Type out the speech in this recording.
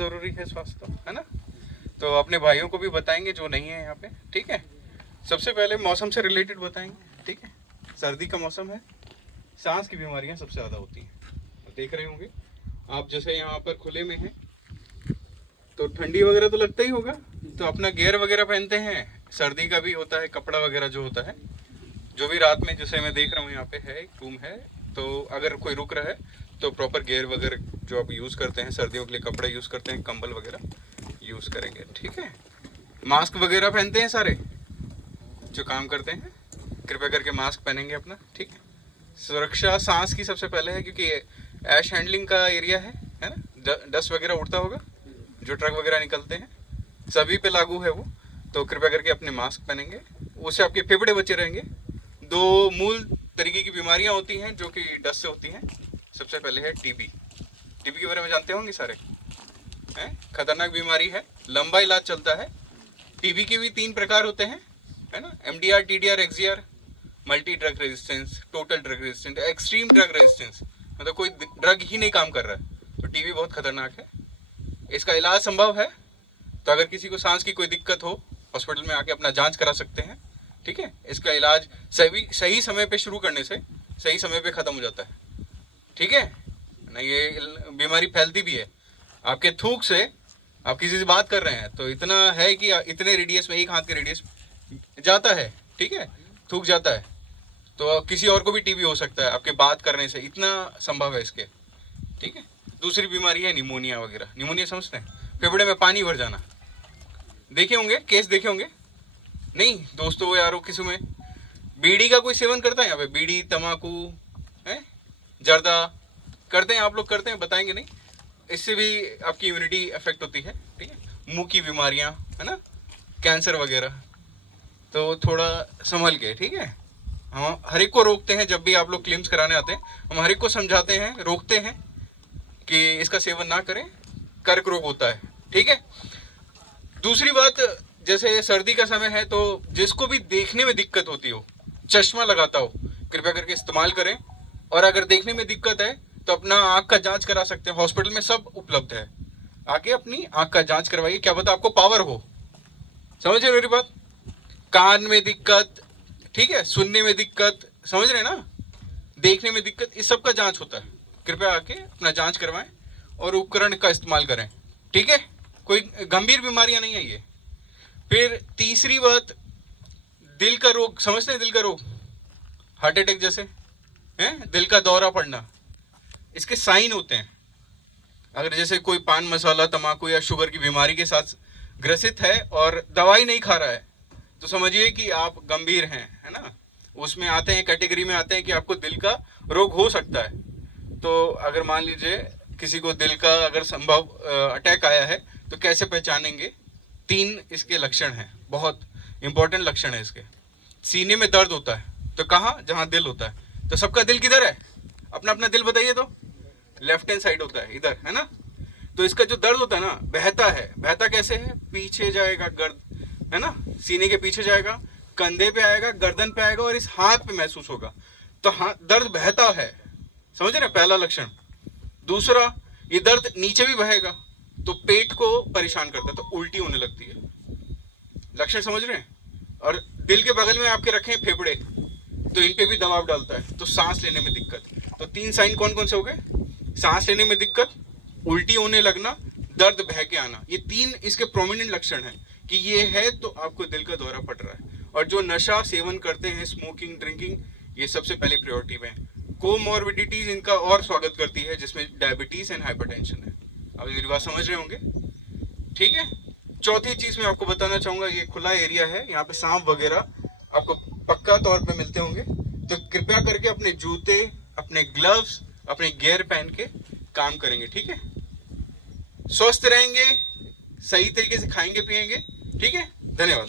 जरूरी है स्वास्थ्य, है ना। तो अपने भाइयों को भी बताएंगे जो नहीं है यहाँ पे, ठीक है। सबसे पहले मौसम से रिलेटेड बताएंगे, ठीक है। सर्दी का मौसम है, सांस की बीमारियां सबसे ज़्यादा होती हैं। देख रहे होंगे आप, जैसे यहाँ पर खुले में हैं तो ठंडी वगैरह तो लगता ही होगा, तो अपना गेयर वगैरह पहनते हैं। सर्दी का भी होता है कपड़ा वगैरह जो होता है, जो भी रात में, जैसे मैं देख रहा हूँ यहाँ पे है एक रूम है, तो अगर कोई रुक रहा है तो प्रॉपर गेयर वगैरह जो आप यूज़ करते हैं, सर्दियों के लिए कपड़े यूज़ करते हैं, कंबल वगैरह यूज़ करेंगे, ठीक है। मास्क वगैरह पहनते हैं सारे जो काम करते हैं, कृपया करके मास्क पहनेंगे अपना, ठीक है। सुरक्षा सांस की सबसे पहले है, क्योंकि ऐश हैंडलिंग का एरिया है ना, डस्ट वगैरह उड़ता होगा, जो ट्रक वगैरह निकलते हैं सभी पे लागू है वो। तो कृपया करके अपने मास्क पहनेंगे, उससे आपके फेफड़े बचे रहेंगे। दो मूल तरीके की बीमारियां होती हैं जो कि डस्ट से होती हैं। सबसे पहले है टीबी। टीबी के बारे में जानते होंगे सारे, हैं? खतरनाक बीमारी है, लंबा इलाज चलता है। टीबी के भी 3 प्रकार होते हैं, है ना, MDR, TDR, XDR। Multi drug resistance, total drug resistance, extreme drug resistance, मतलब कोई ड्रग ही नहीं काम कर रहा है। तो टीबी बहुत खतरनाक है, इसका इलाज संभव है। तो अगर किसी को सांस की कोई दिक्कत हो, हॉस्पिटल में आके अपना जांच करा सकते हैं, ठीक है। इसका इलाज सही समय पे शुरू करने से सही समय पे ख़त्म हो जाता है, ठीक है ना। ये बीमारी फैलती भी है आपके थूक से। आप किसी से बात कर रहे हैं तो इतना है कि इतने रेडियस में, एक हाथ के रेडियस जाता है, ठीक है, थूक जाता है। तो किसी और को भी टीबी हो सकता है आपके बात करने से, इतना संभव है इसके, ठीक है। दूसरी बीमारी है निमोनिया वगैरह। निमोनिया समझते हैं, फेफड़े में पानी भर जाना। देखे होंगे, केस देखे होंगे, नहीं दोस्तों यारों, किसी में बीड़ी का कोई सेवन करता है यहाँ पे? बीड़ी, तम्बाकू, है, जर्दा करते हैं? आप लोग करते हैं? बताएंगे नहीं। इससे भी आपकी इम्यूनिटी अफेक्ट होती है, ठीक है। मुंह की बीमारियाँ, है ना, कैंसर वगैरह। तो थोड़ा संभल के, ठीक है। हम हर एक को रोकते हैं, जब भी आप लोग क्लेम्स कराने आते हैं हम हर एक को समझाते हैं, रोकते हैं कि इसका सेवन ना करें, कर्क रोग होता है, ठीक है। दूसरी बात, जैसे सर्दी का समय है तो जिसको भी देखने में दिक्कत होती हो, चश्मा लगाता हो, कृपया करके इस्तेमाल करें। और अगर देखने में दिक्कत है तो अपना आँख का जांच करा सकते हैं, हॉस्पिटल में सब उपलब्ध है। आके अपनी आँख का जांच करवाइए, क्या पता आपको पावर हो। समझ रहे मेरी बात? कान में दिक्कत, ठीक है, सुनने में दिक्कत, समझ रहे ना, देखने में दिक्कत, इस सब का जांच होता है। कृपया आके अपना जांच करवाएं और उपकरण का इस्तेमाल करें, ठीक है। कोई गंभीर बीमारियां नहीं है ये। फिर तीसरी बात, दिल का रोग, समझते हैं दिल का रोग, हार्ट अटैक जैसे, हैं, दिल का दौरा पड़ना, इसके साइन होते हैं। अगर जैसे कोई पान मसाला, तम्बाकू या शुगर की बीमारी के साथ ग्रसित है और दवाई नहीं खा रहा है, तो समझिए कि आप गंभीर हैं, है ना। उसमें आते हैं, कैटेगरी में आते हैं कि आपको दिल का रोग हो सकता है। तो अगर मान लीजिए किसी को दिल का अगर संभव अटैक आया है तो कैसे पहचानेंगे? 3 इसके लक्षण हैं, बहुत इंपॉर्टेंट लक्षण है इसके। सीने में दर्द होता है, तो कहाँ? जहाँ दिल होता है। तो सबका दिल किधर है? अपना अपना दिल बताइए तो। लेफ्ट हैंड साइड होता है, इधर, है ना। तो इसका जो दर्द होता है ना, बहता है। बहता कैसे है? पीछे जाएगा, गर्द, है ना, सीने के पीछे जाएगा, कंधे पे आएगा, गर्दन पे आएगा और इस हाथ पे महसूस होगा। तो हाँ, दर्द बहता है, समझ रहे? पहला लक्षण। दूसरा, ये दर्द नीचे भी बहेगा तो पेट को परेशान करता है, तो उल्टी होने लगती है। लक्षण समझ रहे हैं? और दिल के बगल में आपके रखे हैं फेफड़े, तो इन पे भी दबाव डालता है, तो सांस लेने में दिक्कत। तो 3 साइन कौन कौन से हो गए? सांस लेने में दिक्कत, उल्टी होने लगना, दर्द बह के आना। ये 3 इसके प्रोमिनेंट लक्षण हैं कि ये है तो आपको दिल का दौरा पड़ रहा है। और जो नशा सेवन करते हैं, स्मोकिंग, ड्रिंकिंग, ये सबसे पहले प्रायोरिटी में है। कोमॉर्बिडिटीज इनका और स्वागत करती है, जिसमें डायबिटीज एंड हाइपरटेंशन है। अब मेरी बात समझ रहे होंगे, ठीक है। चौथी चीज मैं आपको बताना चाहूंगा, ये खुला एरिया है, यहाँ पे सांप वगैरह आपको पक्का तौर पे मिलते होंगे। तो कृपया करके अपने जूते, अपने ग्लव्स, अपने गियर पहन के काम करेंगे, ठीक है। स्वस्थ रहेंगे, सही तरीके से खाएंगे पिएंगे, ठीक है। धन्यवाद।